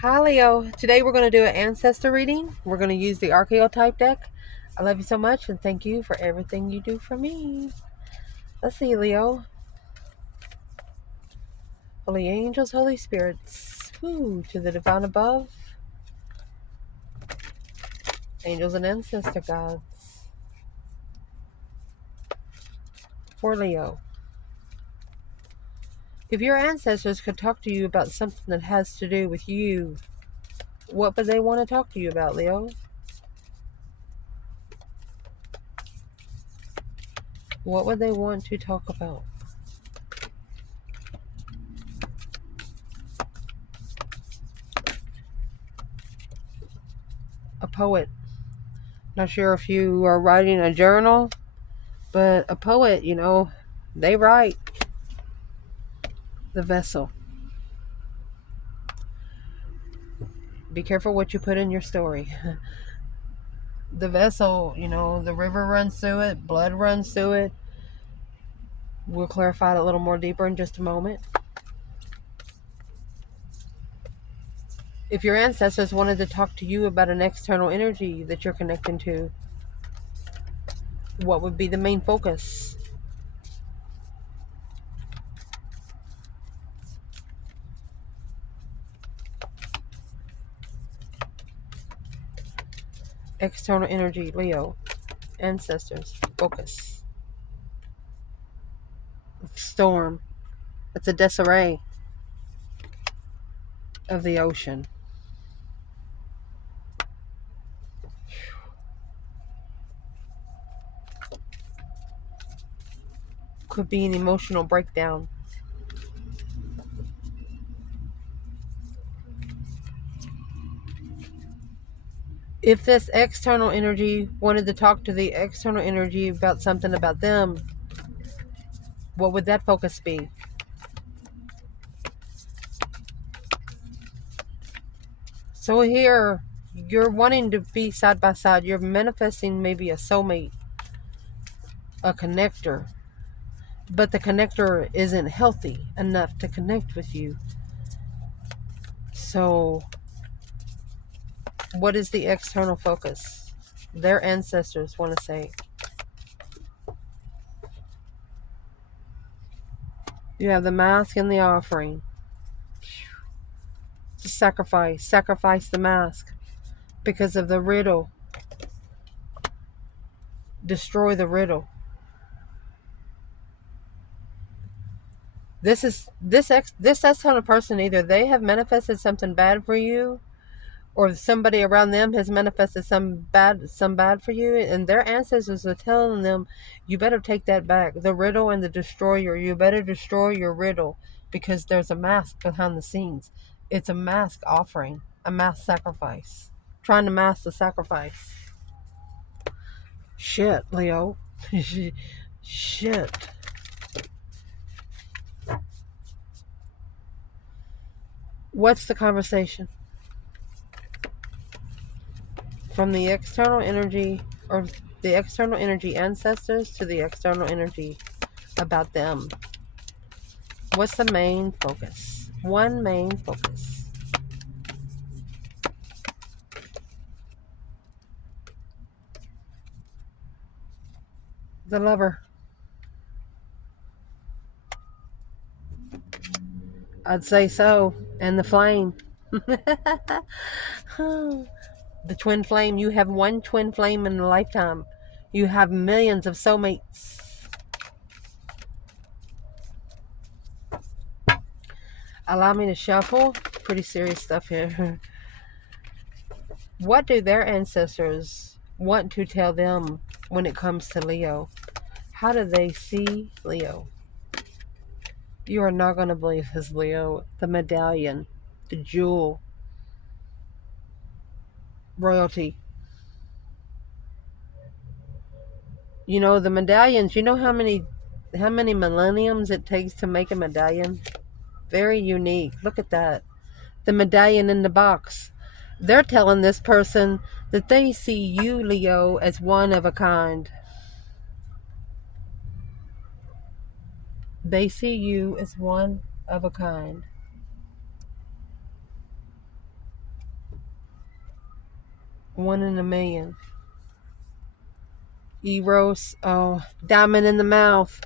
Hi Leo. Today we're going to do an ancestor reading. We're going to use the archetype deck. I love you so much and thank you for everything you do for me. Let's see, Leo. Holy angels, holy spirits. Ooh, to the divine above. Angels and ancestor gods. For Leo. If your ancestors could talk to you about something that has to do with you, what would they want to talk to you about, Leo? What would they want to talk about? A poet. Not sure if you are writing a journal, but a poet, they write. The vessel. Be careful what you put in your story. The vessel, the river runs through it, blood runs through it. We'll clarify it a little more deeper in just a moment. If your ancestors wanted to talk to you about an external energy that you're connecting to, what would be the main focus? External energy, Leo. Ancestors, focus. Storm. It's a disarray of the ocean. Could be an emotional breakdown. If this external energy wanted to talk to the external energy about something about them, what would that focus be? So here, you're wanting to be side by side. You're manifesting maybe a soulmate, a connector, but the connector isn't healthy enough to connect with you. So what is the external focus? Their ancestors want to say. You have the mask and the offering. To sacrifice the mask because of the riddle. Destroy the riddle. This external person, either they have manifested something bad for you, or somebody around them has manifested some bad for you, and their ancestors are telling them, you better take that back. The riddle and the destroyer, you better destroy your riddle, because there's a mask behind the scenes. It's a mask offering, a mask sacrifice, trying to mask the sacrifice. Shit, Leo. Shit. What's the conversation? From the external energy, or the external energy ancestors, to the external energy about them. What's the main focus? One main focus. The lover. I'd say so. And the flame. The twin flame. You have one twin flame in a lifetime. You have millions of soulmates. Allow me to shuffle. Pretty serious stuff here. What do their ancestors want to tell them when it comes to Leo? How do they see Leo? You are not going to believe this, Leo. The medallion, the jewel, royalty. The medallions, how many millenniums it takes to make a medallion? Very unique. Look at that. The medallion in the box. They're telling this person that they see you, Leo, as one of a kind. They see you as one of a kind. 1 in a million. Eros, oh, diamond in the mouth.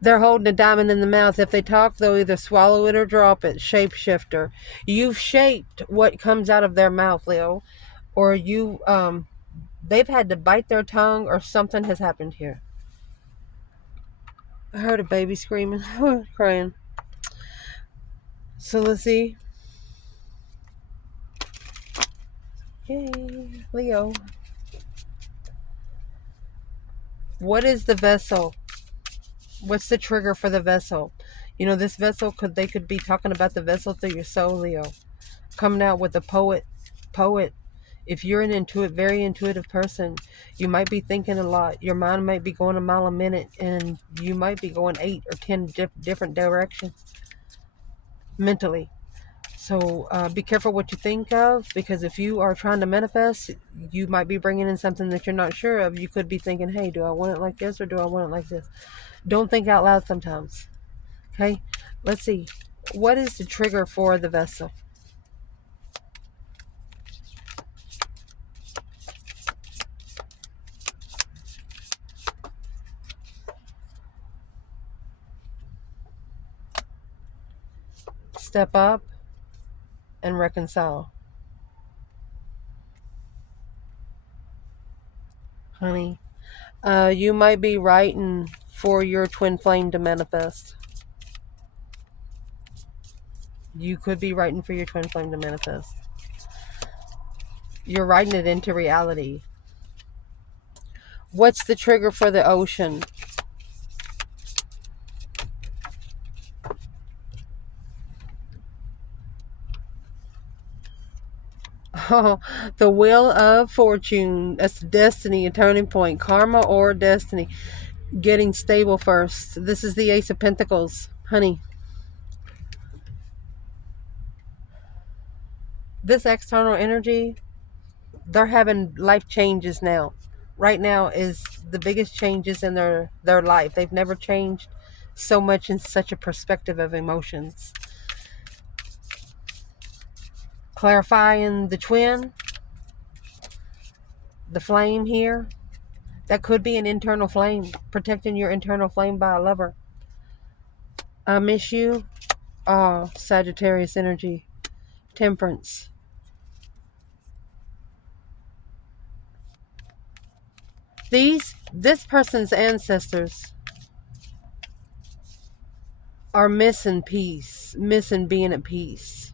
They're holding a diamond in the mouth. If they talk, they'll either swallow it or drop it. Shapeshifter. You've shaped what comes out of their mouth, Leo. Or they've had to bite their tongue or something has happened here. I heard a baby screaming, crying. So let's see. Yay, Leo. What is the vessel? What's the trigger for the vessel? You know, this vessel, they could be talking about the vessel through your soul, Leo. Coming out with a poet. If you're an very intuitive person, you might be thinking a lot. Your mind might be going a mile a minute, and you might be going 8 or 10 different directions mentally. So be careful what you think of, because if you are trying to manifest, you might be bringing in something that you're not sure of. You could be thinking, hey, do I want it like this or do I want it like this? Don't think out loud sometimes. Okay, let's see. What is the trigger for the vessel? Step up and reconcile. Honey, you might be writing for your twin flame to manifest. You could be writing for your twin flame to manifest. You're writing it into reality. What's the trigger for the ocean? Oh, the wheel of fortune. That's destiny, a turning point, karma or destiny. Getting stable first. This is the Ace of Pentacles, honey. This external energy, they're having life changes now. Right now is the biggest changes in their life. They've never changed so much in such a perspective of emotions. Clarifying the twin, the flame here. That could be an internal flame. Protecting your internal flame by a lover. I miss you. Oh, Sagittarius energy. Temperance. This person's ancestors are missing peace. Missing being at peace.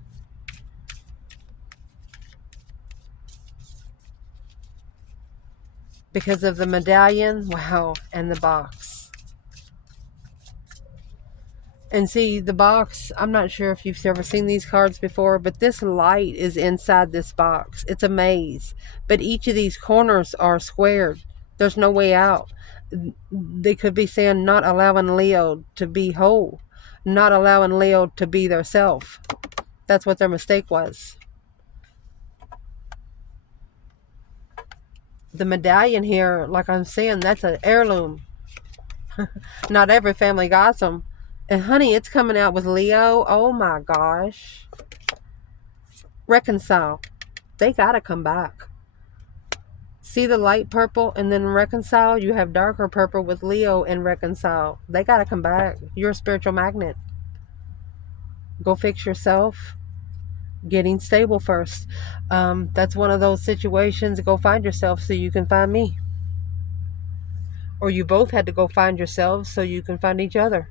Because of the medallion, wow, and the box. And see, the box, I'm not sure if you've ever seen these cards before, but this light is inside this box. It's a maze. But each of these corners are squared. There's no way out. They could be saying not allowing Leo to be whole. Not allowing Leo to be their self. That's what their mistake was. The medallion here, like I'm saying, that's an heirloom. Not every family got them. And honey, it's coming out with Leo. Oh my gosh. Reconcile. They gotta come back. See the light purple and then reconcile? You have darker purple with Leo and reconcile. They gotta come back. You're a spiritual magnet. Go fix yourself. Getting stable first. That's one of those situations. Go find yourself so you can find me. Or you both had to go find yourselves so you can find each other.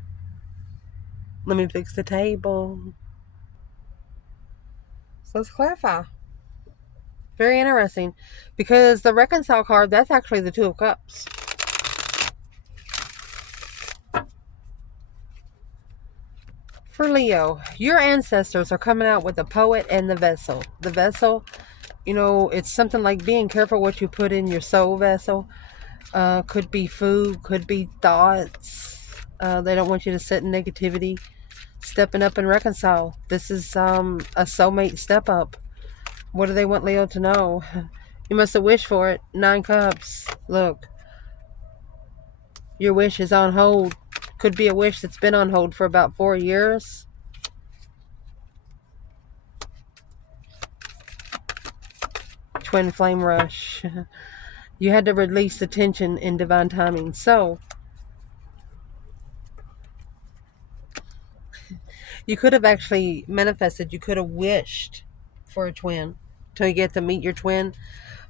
Let me fix the table. So let's clarify. Very interesting. Because the reconcile card, that's actually the Two of Cups. For Leo, your ancestors are coming out with the poet and the vessel. The vessel, you know, it's something like being careful what you put in your soul vessel. Could be food, could be thoughts. They don't want you to sit in negativity. Stepping up and reconcile. This is a soulmate step up. What do they want Leo to know? You must have wished for it. 9 Cups. Look. Your wish is on hold. Could be a wish that's been on hold for about 4 years. twin flame rush. You had to release the tension in divine timing. So you could have actually manifested, you could have wished for a twin to get to meet your twin.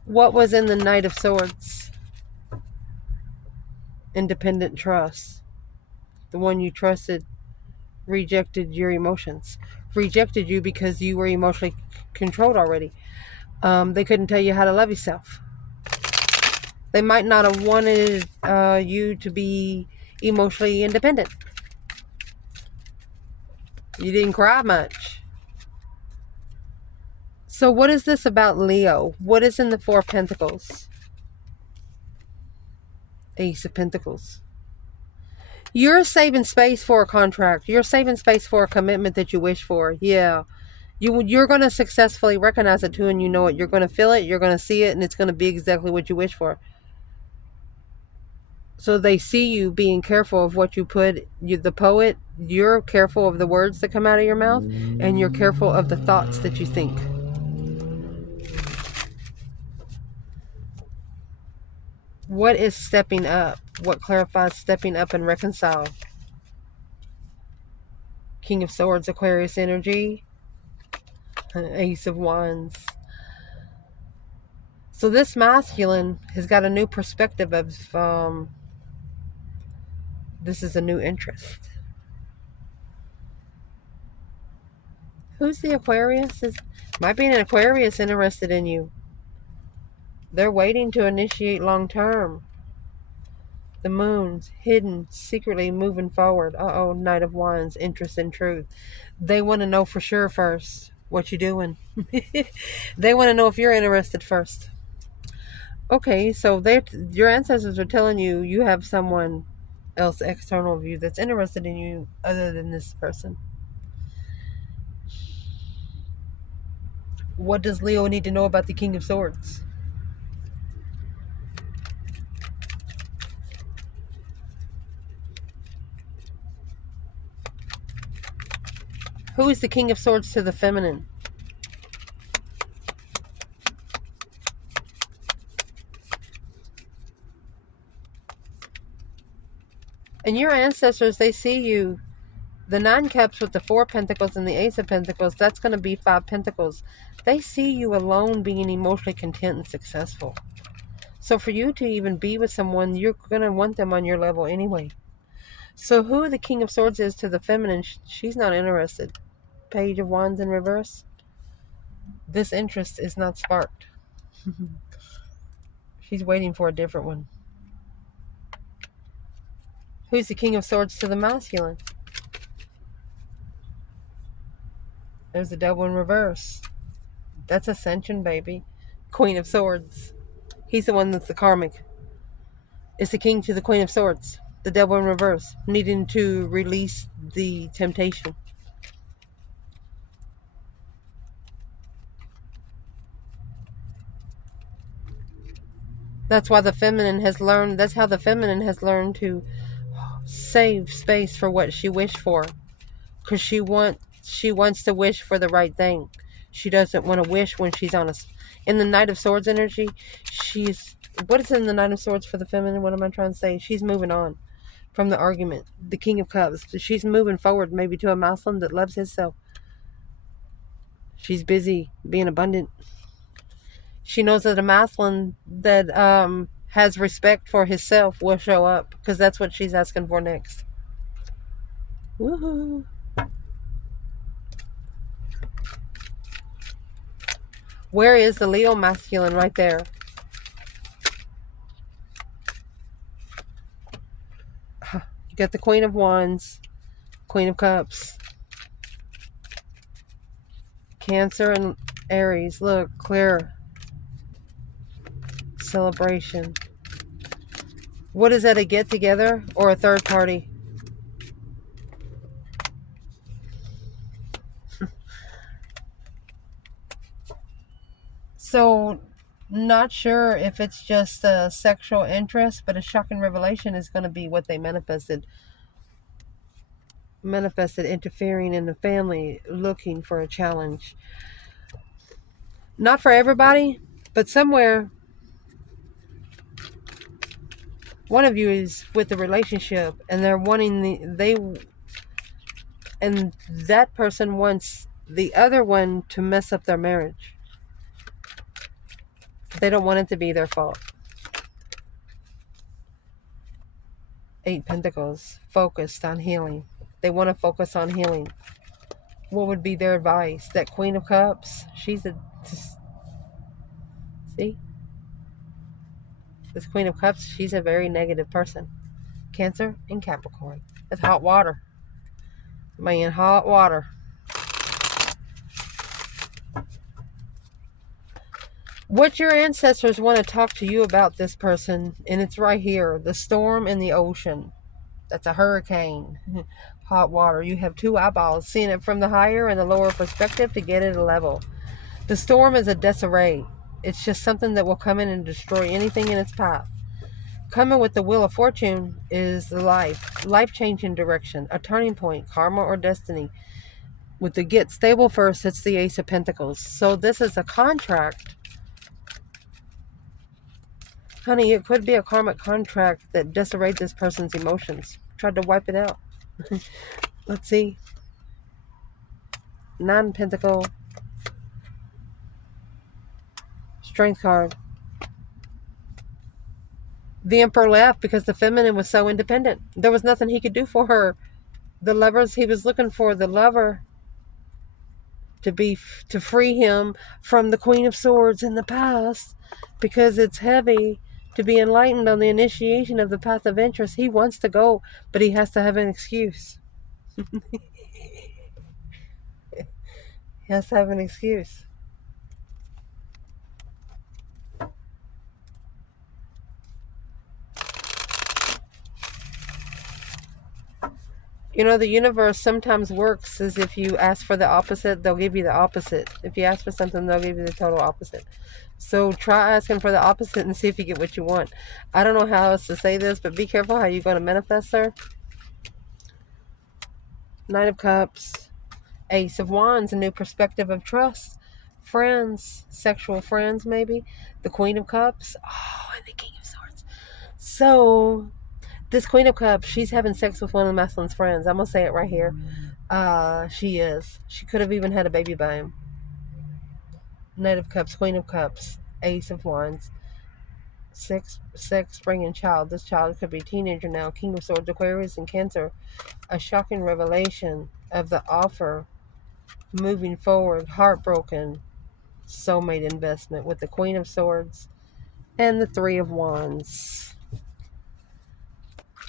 What was in the Knight of Swords? Independent trust. The one you trusted rejected your emotions. Rejected you because you were emotionally controlled already. They couldn't tell you how to love yourself. They might not have wanted you to be emotionally independent. You didn't cry much. So what is this about Leo? What is in the Four of Pentacles? Ace of Pentacles. You're saving space for a contract. You're saving space for a commitment that you wish for. Yeah. You're going to successfully recognize it too, and you know it. You're going to feel it. You're going to see it, and it's going to be exactly what you wish for. So they see you being careful of what you put. The poet, you're careful of the words that come out of your mouth, and you're careful of the thoughts that you think. What is stepping up? What clarifies stepping up and reconcile? King of Swords, Aquarius energy, Ace of Wands. So this masculine has got a new perspective of this is a new interest. Who's the Aquarius? Might be an Aquarius interested in you. They're waiting to initiate long term. The moon's hidden, secretly moving forward. Uh-oh, Knight of Wands, interest in truth. They want to know for sure first what you're doing. They want to know if you're interested first. Okay, so your ancestors are telling you you have someone else external of you that's interested in you other than this person. What does Leo need to know about the King of Swords? Who is the King of Swords to the feminine? And your ancestors, they see you. The 9 Cups with the 4 Pentacles and the Ace of Pentacles, that's going to be 5 Pentacles. They see you alone being emotionally content and successful. So for you to even be with someone, you're going to want them on your level anyway. So who the King of Swords is to the feminine, she's not interested. Page of Wands in reverse. This interest is not sparked. She's waiting for a different one. Who's the King of Swords to the masculine? There's the Devil in reverse. That's Ascension, baby. Queen of Swords. He's the one that's the karmic. It's the King to the Queen of Swords. The Devil in reverse. Needing to release the temptation. That's why the feminine has learned, that's how the feminine has learned to save space for what she wished for. Because she wants to wish for the right thing. She doesn't want to wish when she's on in the Knight of Swords energy, what is in the Knight of Swords for the feminine? What am I trying to say? She's moving on from the argument. The King of Cups. She's moving forward maybe to a masculine that loves himself. She's busy being abundant. She knows that a masculine that has respect for himself will show up, because that's what she's asking for next. Woohoo! Where is the Leo masculine? Right there. You got the Queen of Wands, Queen of Cups, Cancer and Aries. Look, clear. Celebration. What is that, a get together or a third party? So, not sure if it's just a sexual interest, but a shocking revelation is going to be what they manifested. Manifested interfering in the family, looking for a challenge. Not for everybody, But somewhere, one of you is with the relationship, and they're wanting and that person wants the other one to mess up their marriage. They don't want it to be their fault. 8 Pentacles, focused on healing. They want to focus on healing. What would be their advice? That Queen of Cups, see? This Queen of Cups, she's a very negative person. Cancer and Capricorn. It's hot water. Man, hot water. What your ancestors want to talk to you about this person, and it's right here. The storm in the ocean. That's a hurricane. Hot water. You have 2 eyeballs, seeing it from the higher and the lower perspective to get it a level. The storm is a disarray. It's just something that will come in and destroy anything in its path. Coming with the Wheel of Fortune is the life-changing direction, a turning point, karma or destiny. With the get stable first, it's the Ace of Pentacles. So this is a contract. Honey, it could be a karmic contract that disarrayed this person's emotions. Tried to wipe it out. Let's see. 9 Pentacle. Strength card. The Emperor left because the feminine was so independent. There was nothing he could do for her. The lovers, he was looking for the lover to free him from the Queen of Swords in the past, because it's heavy to be enlightened on the initiation of the path of interest. He wants to go, but he has to have an excuse. He has to have an excuse. You know, the universe sometimes works as if you ask for the opposite, they'll give you the opposite. If you ask for something, they'll give you the total opposite. So try asking for the opposite and see if you get what you want. I don't know how else to say this, but be careful how you're going to manifest, sir. 9 of Cups. Ace of Wands, a new perspective of trust. Friends, sexual friends maybe. The Queen of Cups. Oh, and the King of Swords. So this Queen of Cups, she's having sex with one of Masculine's friends. I'm going to say it right here. She is. She could have even had a baby by him. Knight of Cups, Queen of Cups, Ace of Wands. Sex, bringing child. This child could be a teenager now. King of Swords, Aquarius, and Cancer. A shocking revelation of the offer. Moving forward, heartbroken. Soulmate investment with the Queen of Swords and the 3 of Wands.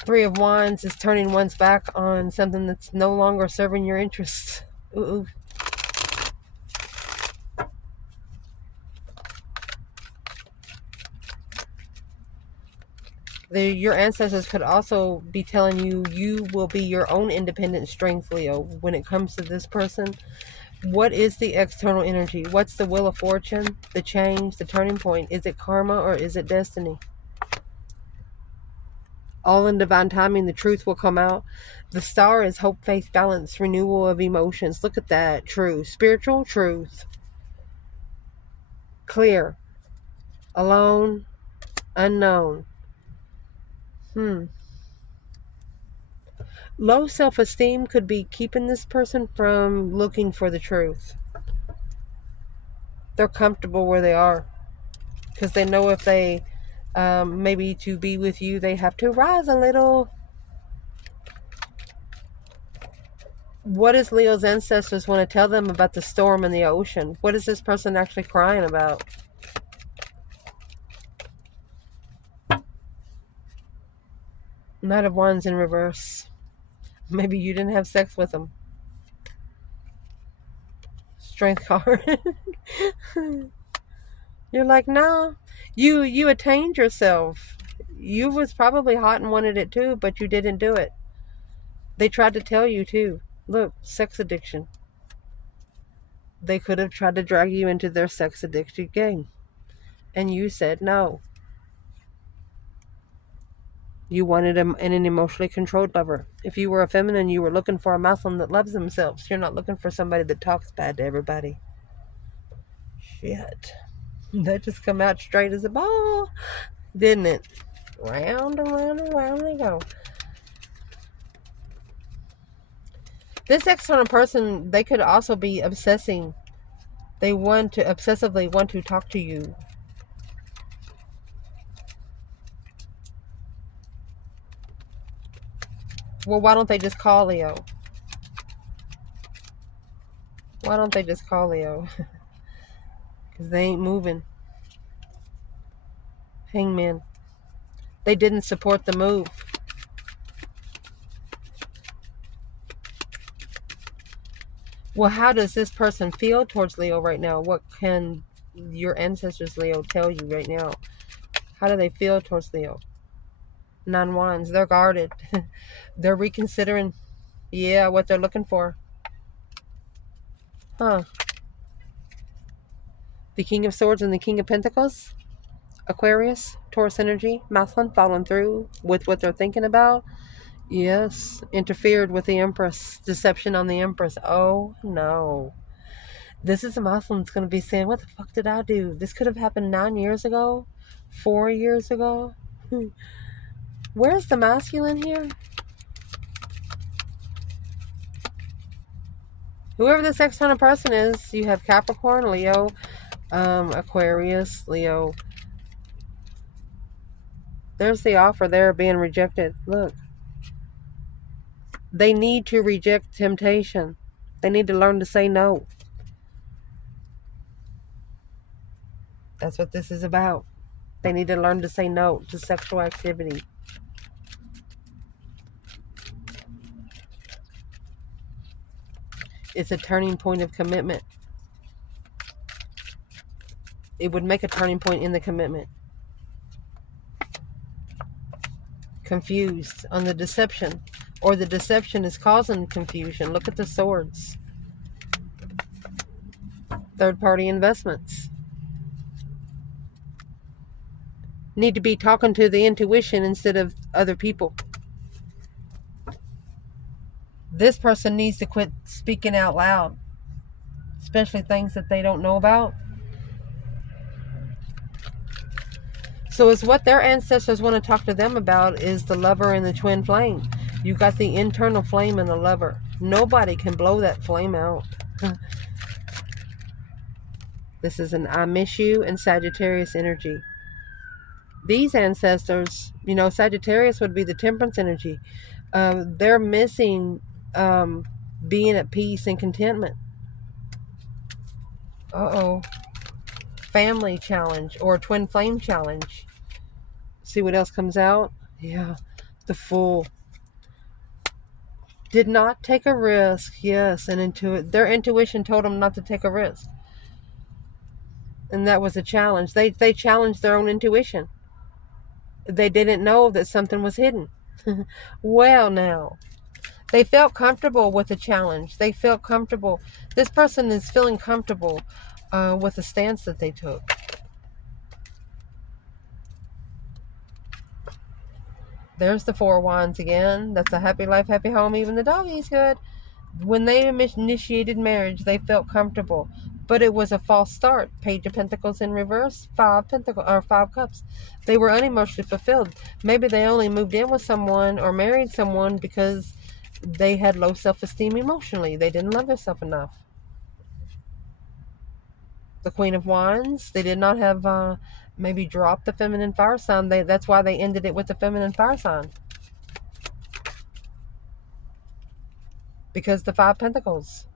3 of Wands is turning one's back on something that's no longer serving your interests. Ooh. Your ancestors could also be telling you you will be your own independent strength, Leo, when it comes to this person. What is the external energy? What's the Wheel of Fortune? The change, the turning point. Is it karma or is it destiny? All in divine timing, the truth will come out. The star is hope, faith, balance, renewal of emotions. Look at that. Truth. Spiritual truth. Clear. Alone. Unknown. Low self-esteem could be keeping this person from looking for the truth. They're comfortable where they are because they know if they maybe to be with you, they have to rise a little. What does Leo's ancestors want to tell them about the storm in the ocean? What is this person actually crying about? Knight of Wands in reverse. Maybe you didn't have sex with them. Strength card. You're like, no. You attained yourself. You was probably hot and wanted it too, but you didn't do it. They tried to tell you too. Look, sex addiction. They could have tried to drag you into their sex addicted game. And you said no. You wanted an emotionally controlled lover. If you were a feminine, you were looking for a masculine that loves themselves. You're not looking for somebody that talks bad to everybody. Shit. That just come out straight as a ball, didn't it? Round and round and round they go. This external person, they could also be obsessing. They want to obsessively want to talk to you. Well, why don't they just call Leo? Why don't they just call Leo? Because they ain't moving. Hangman. They didn't support the move. Well, how does this person feel towards Leo right now? What can your ancestors, Leo, tell you right now? How do they feel towards Leo? 9 Wands. They're guarded. They're reconsidering, yeah, what they're looking for. Huh. The King of Swords and the King of Pentacles. Aquarius, Taurus energy, masculine, following through with what they're thinking about. Yes, interfered with the Empress. Deception on the Empress. Oh, no. This is a Muslim that's going to be saying, what the fuck did I do? This could have happened 9 years ago, 4 years ago. Where's the masculine here? Whoever this external person is, you have Capricorn, Leo, Aquarius, Leo. There's the offer there being rejected. Look. They need to reject temptation. They need to learn to say no. That's what this is about. They need to learn to say no to sexual activity. It's a turning point of commitment. It would make a turning point in the commitment. Confused on the deception, or the deception is causing confusion. Look at the swords. Third-party investments. Need to be talking to the intuition instead of other people. This person needs to quit speaking out loud, especially things that they don't know about. So it's what their ancestors want to talk to them about is the lover and the twin flame. You got the internal flame and the lover. Nobody can blow that flame out. This is an I miss you and Sagittarius energy. These ancestors, you know, Sagittarius would be the temperance energy. They're missing being at peace and contentment. Uh-oh. Family challenge or twin flame challenge. See what else comes out? Yeah, the Fool. Did not take a risk. Yes, and their intuition told them not to take a risk. And that was a challenge. They challenged their own intuition. They didn't know that something was hidden. Well, now. They felt comfortable with the challenge. They felt comfortable. This person is feeling comfortable with the stance that they took. There's the 4 Wands again. That's a happy life, happy home. Even the doggy's good. When they initiated marriage, they felt comfortable. But it was a false start. Page of Pentacles in reverse, 5 Cups. They were unemotionally fulfilled. Maybe they only moved in with someone or married someone because they had low self-esteem emotionally. They didn't love themselves enough. The Queen of Wands, they did not have maybe dropped the feminine fire sign. That's why they ended it with the feminine fire sign. Because the 5 Pentacles,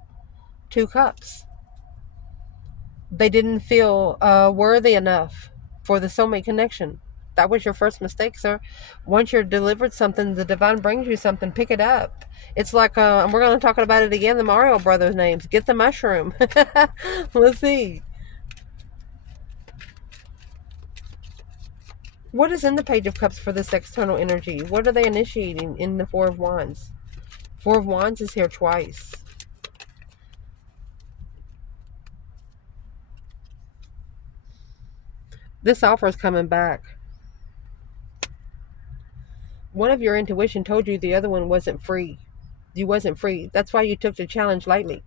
2 Cups. They didn't feel worthy enough for the soulmate connection. That was your first mistake, sir. Once you're delivered something, the divine brings you something, pick it up. It's like, and we're going to talk about it again, the Mario Brothers names. Get the mushroom. Let's see. What is in the Page of Cups for this external energy? What are they initiating in the 4 of Wands? 4 of Wands is here twice. This offer is coming back. One of your intuition told you the other one wasn't free. You wasn't free. That's why you took the challenge lightly.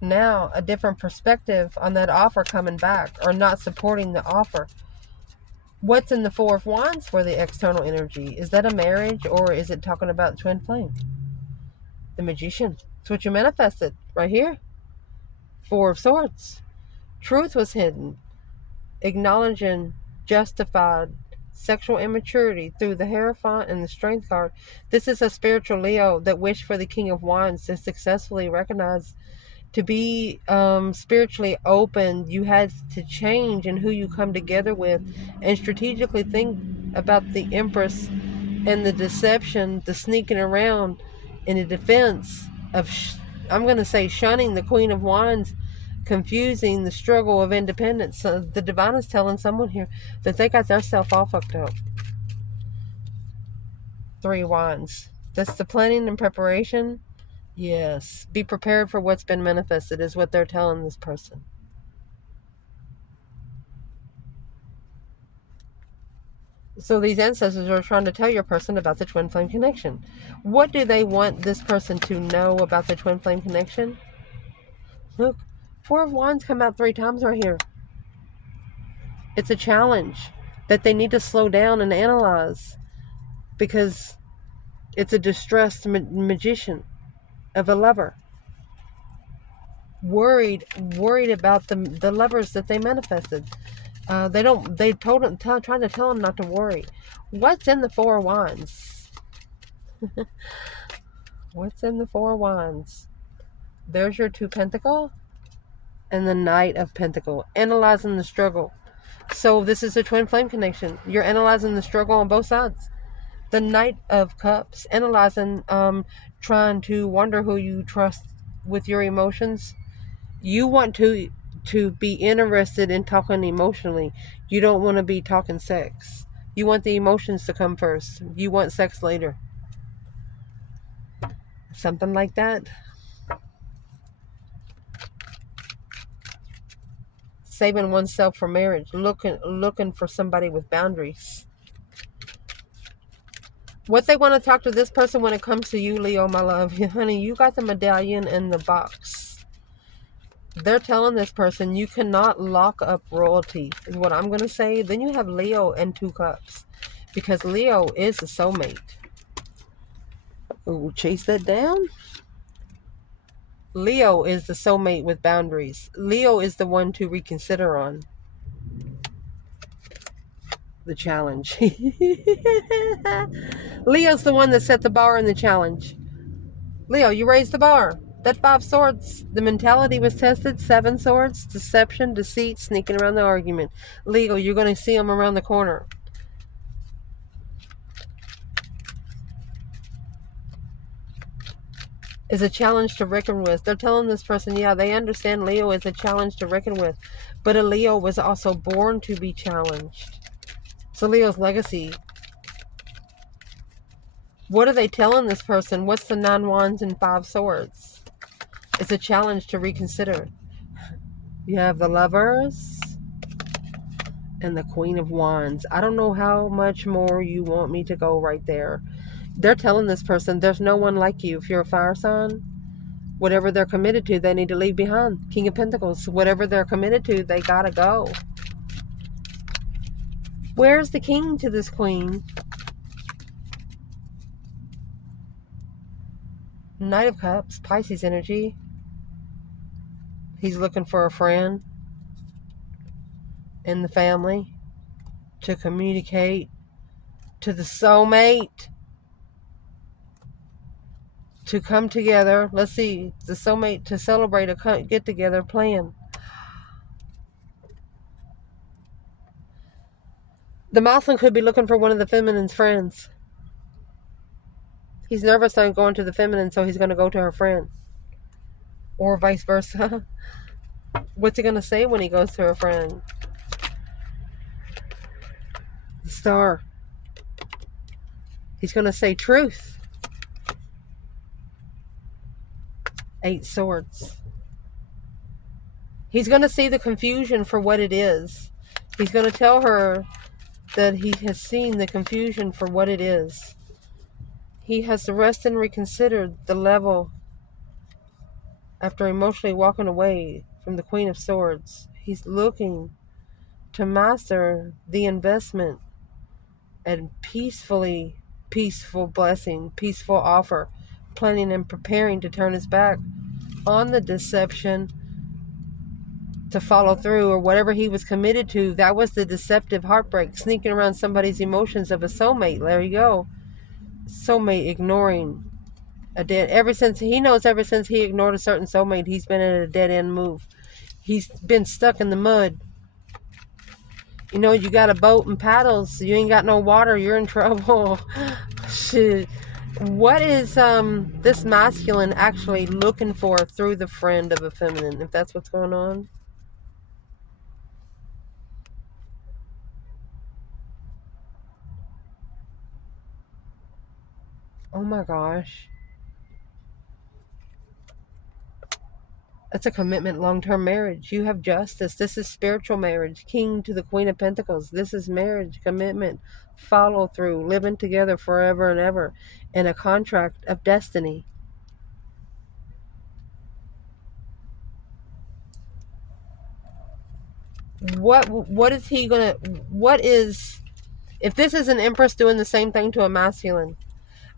Now, a different perspective on that offer coming back or not supporting the offer. What's in the Four of Wands for the external energy? Is that a marriage, or is it talking about twin flame? The Magician. It's what you manifested right here. Four of Swords. Truth was hidden. Acknowledging justified sexual immaturity through the Hierophant and the Strength card. This is a spiritual Leo that wished for the King of Wands to successfully recognize. To be spiritually open, you had to change in who you come together with and strategically think about the Empress and the deception, the sneaking around in a defense of, I'm going to say, shunning the Queen of Wands, confusing the struggle of independence. So the Divine is telling someone here that they got their self all fucked up. Three Wands. That's the planning and preparation. Yes. Be prepared for what's been manifested is what they're telling this person. So these ancestors are trying to tell your person about the twin flame connection. What do they want this person to know about the twin flame connection? Look, Four of Wands come out 3 times right here. It's a challenge that they need to slow down and analyze, because it's a distressed magician of a lover. Worried about the lovers that they manifested. Trying to tell them not to worry. What's in the Four of Wands? What's in the Four of Wands? There's your Two Pentacle and the Knight of Pentacle. Analyzing the struggle. So this is a twin flame connection. You're analyzing the struggle on both sides. The Knight of Cups, analyzing, trying to wonder who you trust with your emotions. You want to be interested in talking emotionally. You don't want to be talking sex. You want the emotions to come first. You want sex later. Something like that. Saving oneself for marriage. Looking for somebody with boundaries. What they want to talk to this person when it comes to you, Leo, my love. Honey, you got the medallion in the box. They're telling this person you cannot lock up royalty, is what I'm going to say. Then you have Leo and 2 cups. Because Leo is a soulmate. Ooh, chase that down. Leo is the soulmate with boundaries. Leo is the one to reconsider on. The challenge. Leo's the one that set the bar in the challenge. Leo, you raised the bar. That 5 swords, the mentality was tested. 7 swords, deception, deceit, sneaking around the argument. Leo, you're going to see them around the corner. Is a challenge to reckon with. They're telling this person, yeah, they understand Leo is a challenge to reckon with. But a Leo was also born to be challenged. So Leo's legacy. What are they telling this person? What's the 9 wands and 5 swords? It's a challenge to reconsider. You have the Lovers and the Queen of Wands. I don't know how much more you want me to go right there. They're telling this person there's no one like you. If you're a fire sign, whatever they're committed to, they need to leave behind. King of Pentacles, whatever they're committed to, they gotta go. Where's the king to this queen? Knight of Cups, Pisces energy. He's looking for a friend in the family to communicate to the soulmate, to come together. Let's see, the soulmate to celebrate a get-together plan. The masculine could be looking for one of the feminine's friends. He's nervous on going to the feminine, so he's going to go to her friend. Or vice versa. What's he going to say when he goes to her friend? The Star. He's going to say truth. 8 swords. He's going to see the confusion for what it is. He's going to tell her that he has seen the confusion for what it is. He has to rest and reconsider the level After emotionally walking away from the Queen of Swords, he's looking to master the investment and peaceful blessing, peaceful offer, planning and preparing to turn his back on the deception, to follow through, or whatever he was committed to. That was the deceptive heartbreak, sneaking around somebody's emotions of a soulmate. There you go. Soulmate ignoring a dead, ever since he knows, ever since he ignored a certain soulmate, he's been at a dead end move. He's been stuck in the mud. You know, you got a boat and paddles, you ain't got no water, you're in trouble. Shit. What is this masculine actually looking for through the friend of a feminine, if that's what's going on? Oh my gosh. It's a commitment, long-term marriage. You have justice. This is spiritual marriage. King to the Queen of Pentacles. This is marriage, commitment, follow through, living together forever and ever in a contract of destiny. What is he gonna, what is, if this is an Empress doing the same thing to a masculine,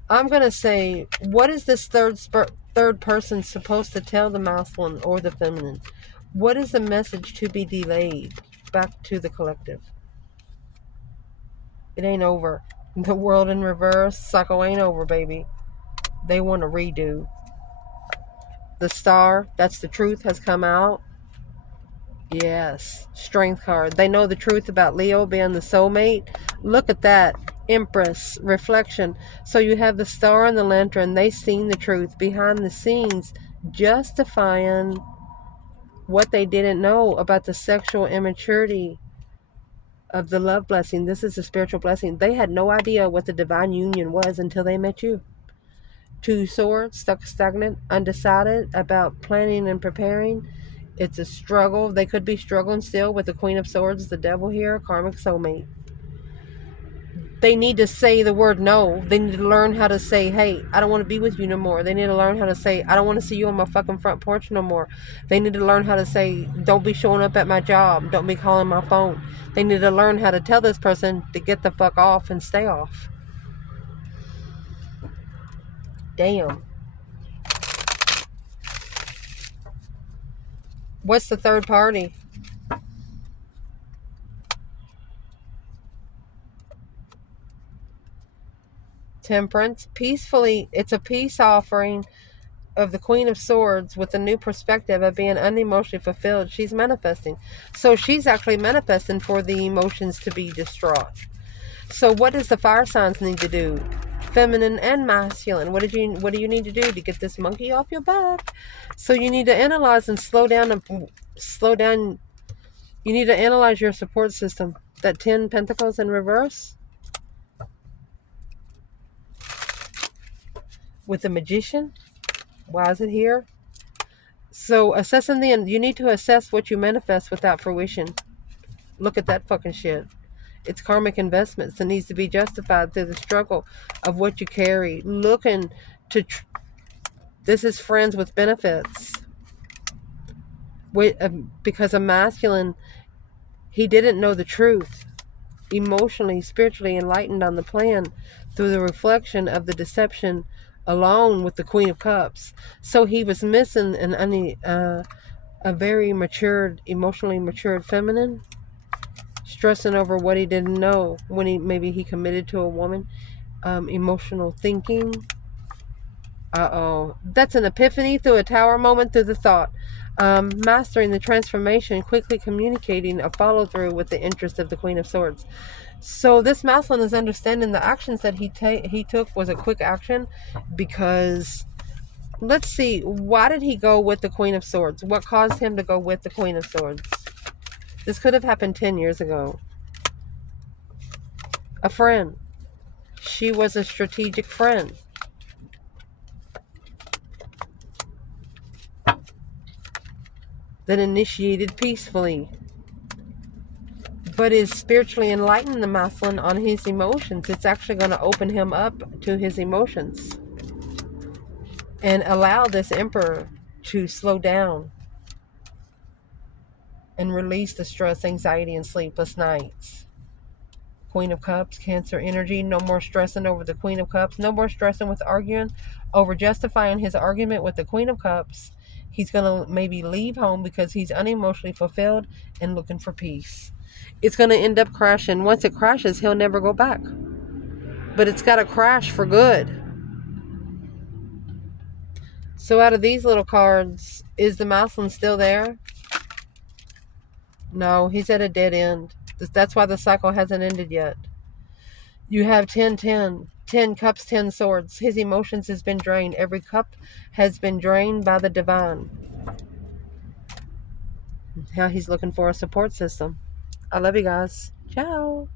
I'm gonna say, what is this third person supposed to tell the masculine or the feminine? What is the message to be delayed? Back to the collective. It ain't over. The world in reverse, Psycho ain't over, baby. They want to redo. The star, that's the truth, has come out. Yes. Strength card. They know the truth about Leo being the soulmate. Look at that. Empress. Reflection. So you have the star and the lantern. They seen the truth behind the scenes, justifying what they didn't know about the sexual immaturity of the love blessing. This is a spiritual blessing. They had no idea what the divine union was until they met you. Two swords, stuck stagnant, undecided about planning and preparing. It's a struggle. They could be struggling still with the Queen of Swords, the devil here, karmic soulmate. They need to say the word no. They need to learn how to say, hey, I don't want to be with you no more. They need to learn how to say, I don't want to see you on my fucking front porch no more. They need to learn how to say, don't be showing up at my job. Don't be calling my phone. They need to learn how to tell this person to get the fuck off and stay off. Damn. What's the third party? Temperance. Peacefully. It's a peace offering of the Queen of Swords with a new perspective of being unemotionally fulfilled. She's manifesting. So she's actually manifesting for the emotions to be distraught. So what does the fire signs need to do? Feminine and masculine. What do you need to do to get this monkey off your back? So you need to analyze and slow down. You need to analyze your support system. That 10 Pentacles in reverse with the Magician. Why is it here? So assessing you need to assess what you manifest without fruition. Look at that fucking shit. It's karmic investments that needs to be justified through the struggle of what you carry. Looking to, this is friends with benefits. Because a masculine, he didn't know the truth. Emotionally, spiritually enlightened on the plan through the reflection of the deception alone with the Queen of Cups. So he was missing a very matured, emotionally matured feminine, stressing over what he didn't know when maybe he committed to a woman. Emotional thinking. That's an epiphany through a tower moment through the thought. Mastering the transformation, quickly communicating a follow through with the interest of the Queen of Swords. So this masculine is understanding the actions that he took was a quick action, because let's see, why did he go with the Queen of Swords? What caused him to go with the Queen of Swords? This could have happened 10 years ago. A friend. She was a strategic friend. That initiated peacefully, but is spiritually enlightened the masculine on his emotions. It's actually going to open him up to his emotions and allow this emperor to slow down and release the stress, anxiety, and sleepless nights. Queen of Cups, Cancer energy. No more stressing over the Queen of Cups. No more stressing with arguing over justifying his argument with the Queen of Cups. He's going to maybe leave home because he's unemotionally fulfilled and looking for peace. It's going to end up crashing. Once it crashes, he'll never go back. But it's got to crash for good. So out of these little cards, is the Mouseland still there? No, he's at a dead end. That's why the cycle hasn't ended yet. You have 10, 10. 10 cups, 10 swords. His emotions has been drained. Every cup has been drained by the divine. Now he's looking for a support system. I love you guys. Ciao.